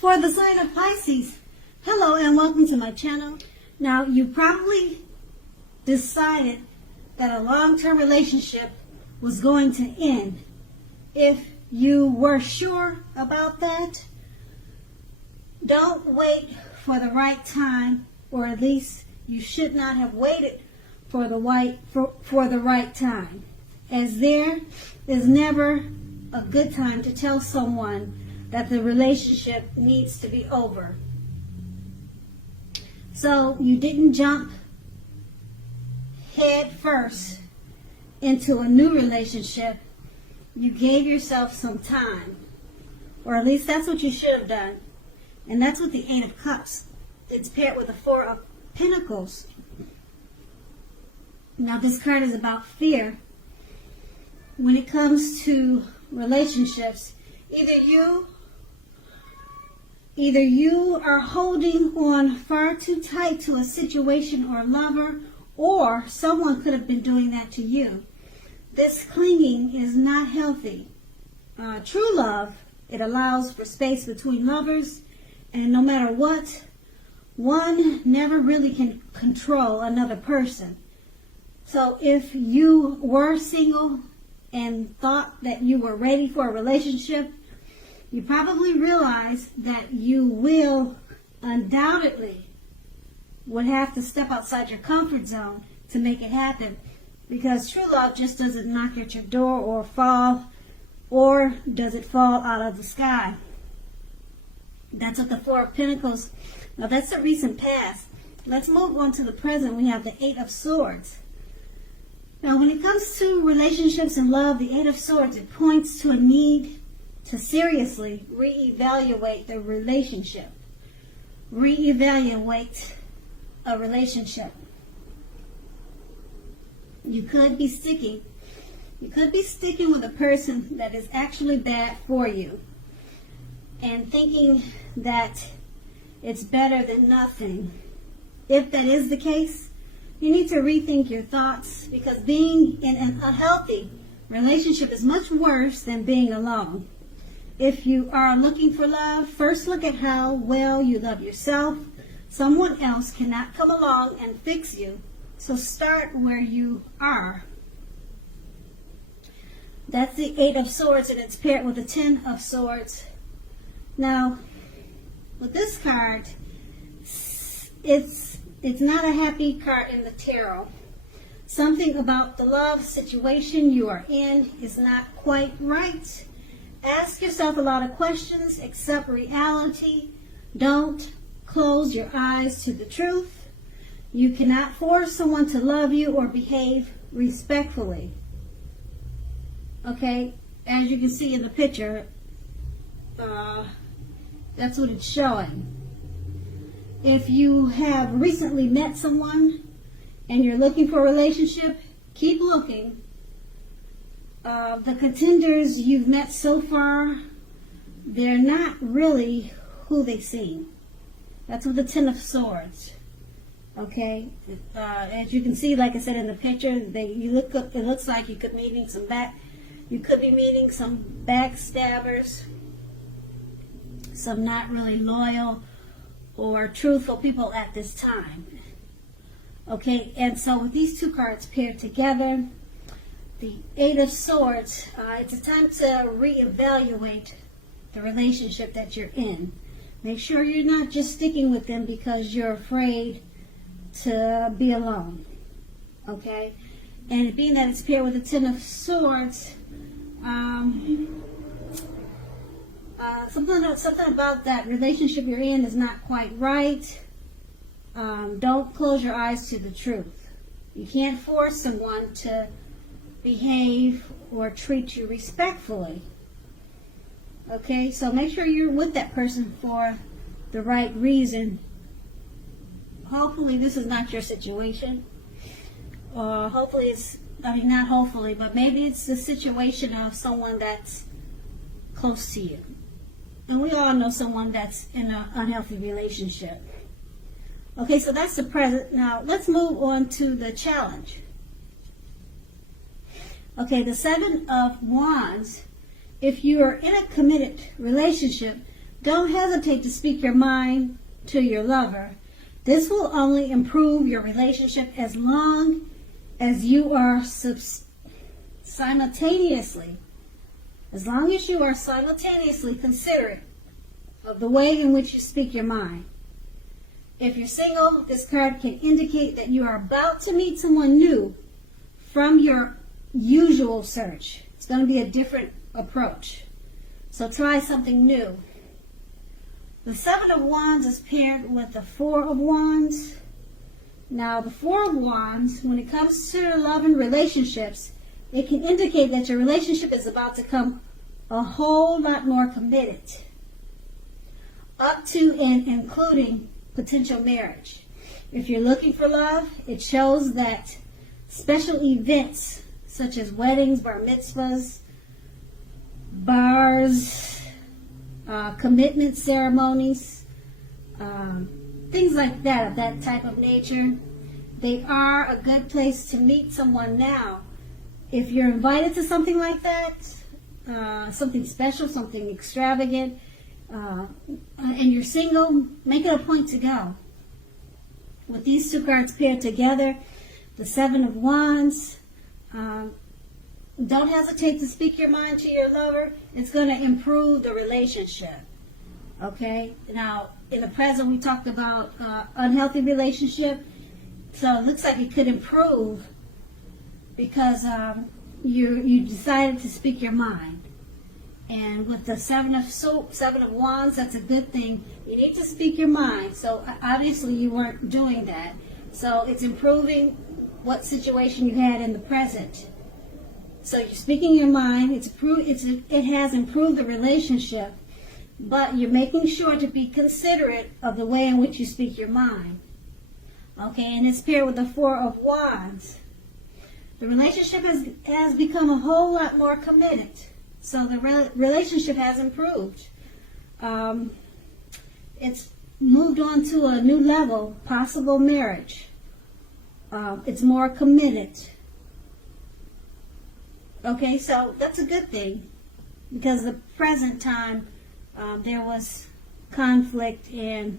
For the sign of Pisces, hello and welcome to my channel. Now, you probably decided that a long-term relationship was going to end. If you were sure about that, don't wait for the right time, or at least you should not have waited for the right time, as there is never a good time to tell someone that the relationship needs to be over. So you didn't jump head first into a new relationship. You gave yourself some time, or at least that's what you should have done. And that's what the Eight of Cups, it's paired with the Four of Pentacles. Now this card is about fear. When it comes to relationships, either you are holding on far too tight to a situation or lover, or someone could have been doing that to you. This clinging is not healthy. True love, it allows for space between lovers, and no matter what, one never really can control another person. So if you were single and thought that you were ready for a relationship, you probably realize that you will undoubtedly would have to step outside your comfort zone to make it happen, because true love just doesn't knock at your door or fall, or does it fall out of the sky. That's what the Four of Pentacles. Now that's the recent past. Let's move on to the present. We have the Eight of Swords. Now when it comes to relationships and love, the Eight of Swords, it points to a need to seriously reevaluate the relationship. Reevaluate a relationship. You could be sticking with a person that is actually bad for you, and thinking that it's better than nothing. If that is the case, you need to rethink your thoughts, because being in an unhealthy relationship is much worse than being alone. If you are looking for love, first look at how well you love yourself. Someone else cannot come along and fix you, so start where you are. That's the Eight of Swords, and it's paired with the Ten of Swords. Now, with this card, it's not a happy card in the tarot. Something about the love situation you are in is not quite right. Ask yourself a lot of questions, accept reality. Don't close your eyes to the truth. You cannot force someone to love you or behave respectfully. Okay, as you can see in the picture, that's what it's showing. If you have recently met someone and you're looking for a relationship, keep looking. The contenders you've met so far, they're not really who they seem. That's with the Ten of Swords. Okay, as you can see, like I said in the picture, it looks like you could be meeting some backstabbers, some not really loyal or truthful people at this time. Okay, and so with these two cards paired together, the Eight of Swords, it's a time to reevaluate the relationship that you're in. Make sure you're not just sticking with them because you're afraid to be alone. Okay? And being that it's paired with the Ten of Swords, something about that relationship you're in is not quite right. Don't close your eyes to the truth. You can't force someone to behave or treat you respectfully. Okay, so make sure you're with that person for the right reason. Hopefully this is not your situation. Hopefully not hopefully, but maybe it's the situation of someone that's close to you. And we all know someone that's in an unhealthy relationship. Okay, so that's the present. Now let's move on to the challenge. Okay, the Seven of Wands. If you are in a committed relationship, Don't hesitate to speak your mind to your lover. This will only improve your relationship as long as you are simultaneously considerate of the way in which you speak your mind. If you're single, this card can indicate that you are about to meet someone new from your usual search. It's going to be a different approach. So try something new. The Seven of Wands is paired with the Four of Wands. Now, the Four of Wands, when it comes to love and relationships, it can indicate that your relationship is about to come a whole lot more committed, up to and including potential marriage. If you're looking for love, it shows that special events such as weddings, bar mitzvahs, bars, commitment ceremonies, things like that, of that type of nature, they are a good place to meet someone now. If you're invited to something like that, something special, something extravagant, and you're single, make it a point to go. With these two cards paired together, the Seven of Wands, don't hesitate to speak your mind to your lover. It's going to improve the relationship. Okay? Now, in the present, we talked about unhealthy relationship. So it looks like it could improve because you decided to speak your mind. And with the Seven of Wands, that's a good thing. You need to speak your mind. So obviously you weren't doing that. So it's improving what situation you had in the present. So you're speaking your mind. It has improved the relationship, but you're making sure to be considerate of the way in which you speak your mind. Okay, and it's paired with the Four of Wands. The relationship has become a whole lot more committed. So the relationship has improved. It's moved on to a new level, possible marriage. It's more committed. Okay, so that's a good thing because the present time there was conflict and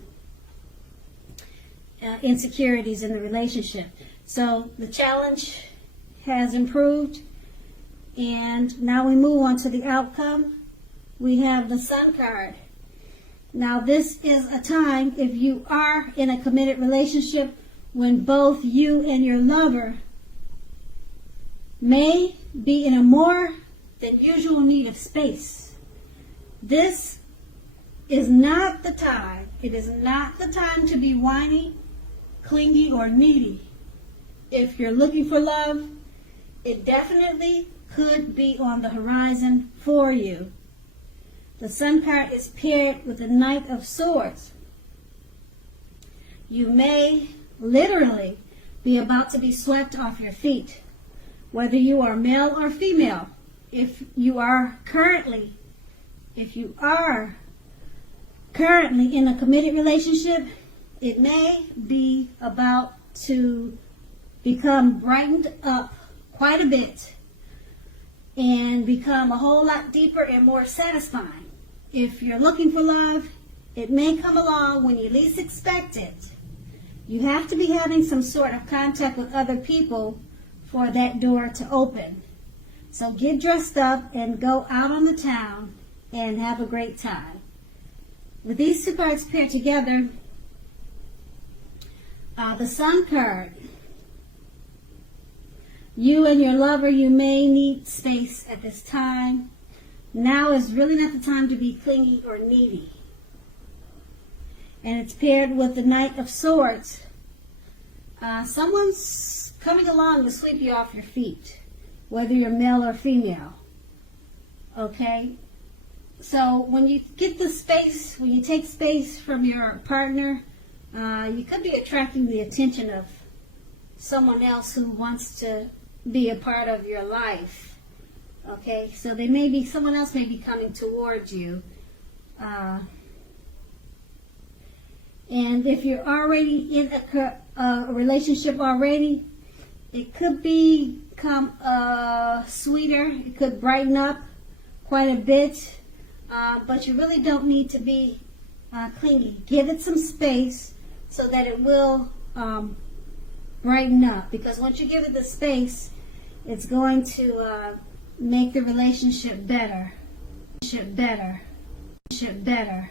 insecurities in the relationship. So the challenge has improved. And now we move on to the outcome. We have the Sun card. Now this is a time, if you are in a committed relationship, when both you and your lover may be in a more than usual need of space. This is not the time. It is not the time to be whiny, clingy, or needy. If you're looking for love, it definitely could be on the horizon for you. The Sun card is paired with the Knight of Swords. You may literally be about to be swept off your feet, whether you are male or female. If you are currently in a committed relationship, it may be about to become brightened up quite a bit and become a whole lot deeper and more satisfying. If you're looking for love, it may come along when you least expect it. You have to be having some sort of contact with other people for that door to open. So get dressed up and go out on the town and have a great time. With these two cards paired together, the Sun card, you and your lover, you may need space at this time. Now is really not the time to be clingy or needy. And it's paired with the Knight of Swords. Someone's coming along to sweep you off your feet, whether you're male or female. Okay? So when you get the space, when you take space from your partner, you could be attracting the attention of someone else who wants to be a part of your life. Okay, so someone else may be coming towards you. And if you're already in a relationship already, it could become sweeter. It could brighten up quite a bit. but you really don't need to be clingy. Give it some space so that it will brighten up, because once you give it the space, it's going to make the relationship better. Better.